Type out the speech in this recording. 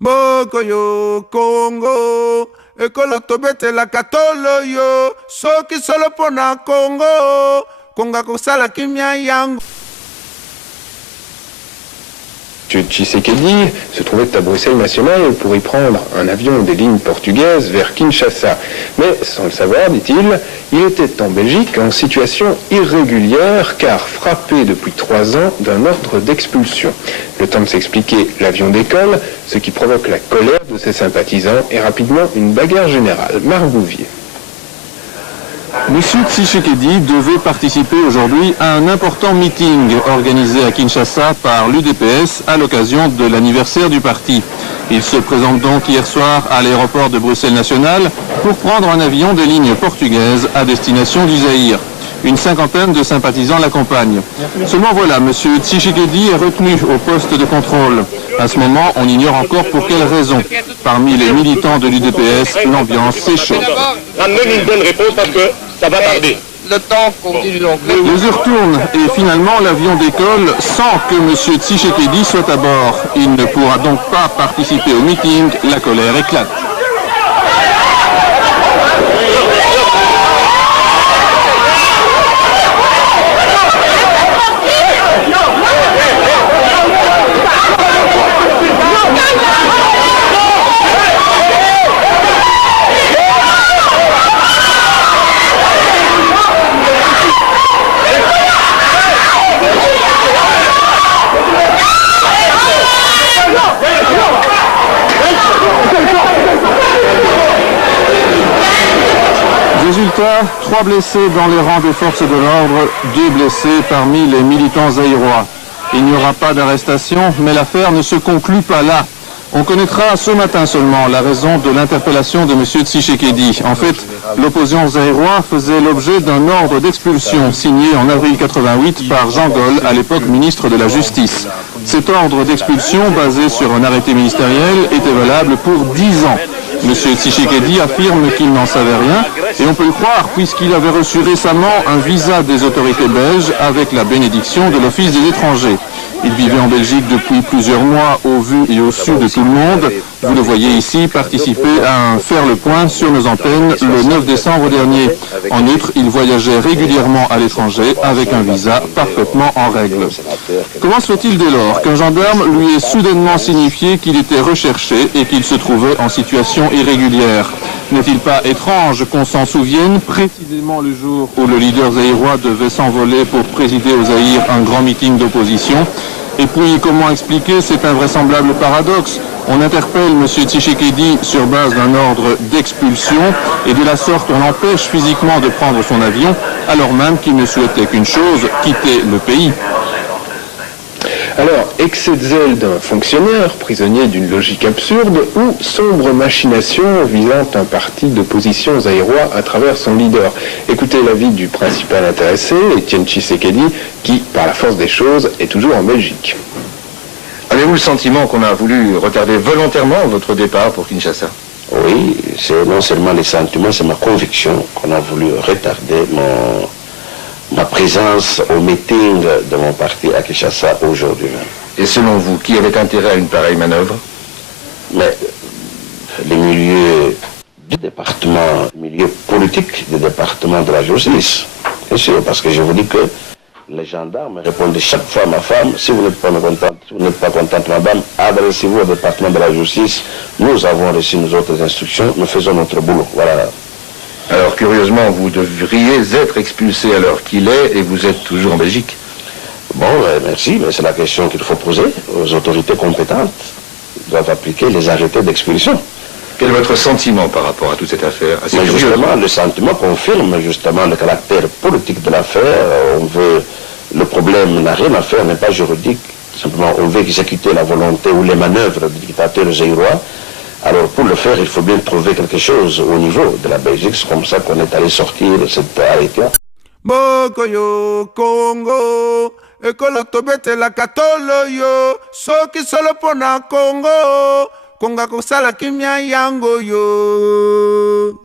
Boko yo Congo, ekolo tobetela katolo yo, soki solo pona Congo, konga kosala kimia yango. M. Tshisekedi se trouvait à Bruxelles nationale pour y prendre un avion des lignes portugaises vers Kinshasa. Mais sans le savoir, dit-il, il était en Belgique en situation irrégulière car frappé depuis 3 ans d'un ordre d'expulsion. Le temps de s'expliquer, l'avion décolle, ce qui provoque la colère de ses sympathisants et rapidement une bagarre générale. Marc Bouvier. Monsieur Tshisekedi devait participer aujourd'hui à un important meeting organisé à Kinshasa par l'UDPS à l'occasion de l'anniversaire du parti. Il se présente donc hier soir à l'aéroport de Bruxelles National pour prendre un avion des lignes portugaises à destination du Zaïre. Une cinquantaine de sympathisants l'accompagnent. Seulement voilà, monsieur Tshisekedi est retenu au poste de contrôle. À ce moment, on ignore encore pour quelle raison. Parmi les militants de l'UDPS, l'ambiance s'échauffe. Ramenez une bonne réponse parce que ça va tarder. Le temps continue donc. Les heures tournent et finalement l'avion décolle sans que M. Tshisekedi soit à bord. Il ne pourra donc pas participer au meeting. La colère éclate. Résultat, 3 blessés dans les rangs des forces de l'ordre, 2 blessés parmi les militants zaïrois. Il n'y aura pas d'arrestation, mais l'affaire ne se conclut pas là. On connaîtra ce matin seulement la raison de l'interpellation de M. Tshisekedi. En fait, l'opposant zaïrois faisait l'objet d'un ordre d'expulsion signé en avril 88 par Jean Gol, à l'époque ministre de la Justice. Cet ordre d'expulsion, basé sur un arrêté ministériel, était valable pour 10 ans. M. Tshisekedi affirme qu'il n'en savait rien, et on peut le croire puisqu'il avait reçu récemment un visa des autorités belges avec la bénédiction de l'Office des étrangers. Il vivait en Belgique depuis plusieurs mois au vu et au su de tout le monde. Vous le voyez ici participer à un faire le point sur nos antennes le 9 décembre dernier. En outre, il voyageait régulièrement à l'étranger avec un visa parfaitement en règle. Comment se fait-il dès lors qu'un gendarme lui ait soudainement signifié qu'il était recherché et qu'il se trouvait en situation irrégulière? N'est-il pas étrange qu'on s'en souvienne précisément le jour où le leader zaïrois devait s'envoler pour présider au Zaïre un grand meeting d'opposition? Et puis, comment expliquer cet invraisemblable paradoxe? On interpelle M. Tshisekedi sur base d'un ordre d'expulsion et de la sorte on l'empêche physiquement de prendre son avion alors même qu'il ne souhaitait qu'une chose, quitter le pays. Alors, excès de zèle d'un fonctionnaire, prisonnier d'une logique absurde, ou sombre machination visant un parti d'opposition zaïrois à travers son leader. Écoutez l'avis du principal intéressé, Étienne Tshisekedi, qui, par la force des choses, est toujours en Belgique. Avez-vous le sentiment qu'on a voulu retarder volontairement votre départ pour Kinshasa? Oui, c'est non seulement les sentiments, c'est ma conviction qu'on a voulu retarder ma présence au meeting de mon parti à Kinshasa aujourd'hui même. Et selon vous, qui avait intérêt à une pareille manœuvre? Mais les milieux du département, les milieux politiques du département de la justice, bien sûr, parce que je vous dis que les gendarmes répondent chaque fois à ma femme, si vous n'êtes pas contente, si vous n'êtes pas contente, madame, adressez-vous au département de la justice, nous avons reçu nos autres instructions, nous faisons notre boulot, voilà. Alors, curieusement, vous devriez être expulsé à l'heure qu'il est et vous êtes toujours en Belgique. Bon, merci, mais c'est la question qu'il faut poser aux autorités compétentes. Ils doivent appliquer les arrêtés d'expulsion. Quel est votre sentiment par rapport à toute cette affaire? Mais justement, le sentiment confirme justement le caractère politique de l'affaire. Le problème n'a rien à faire, n'est pas juridique. Simplement, on veut exécuter la volonté ou les manœuvres du dictateur zaïrois. Alors, pour le faire, il faut bien trouver quelque chose au niveau de la Belgique. C'est comme ça qu'on est allé sortir de cet arrêté. Boko yo Congo, ekolo tobetela katolo yo, soki solo pona Congo, konga kosala kimia yango yo.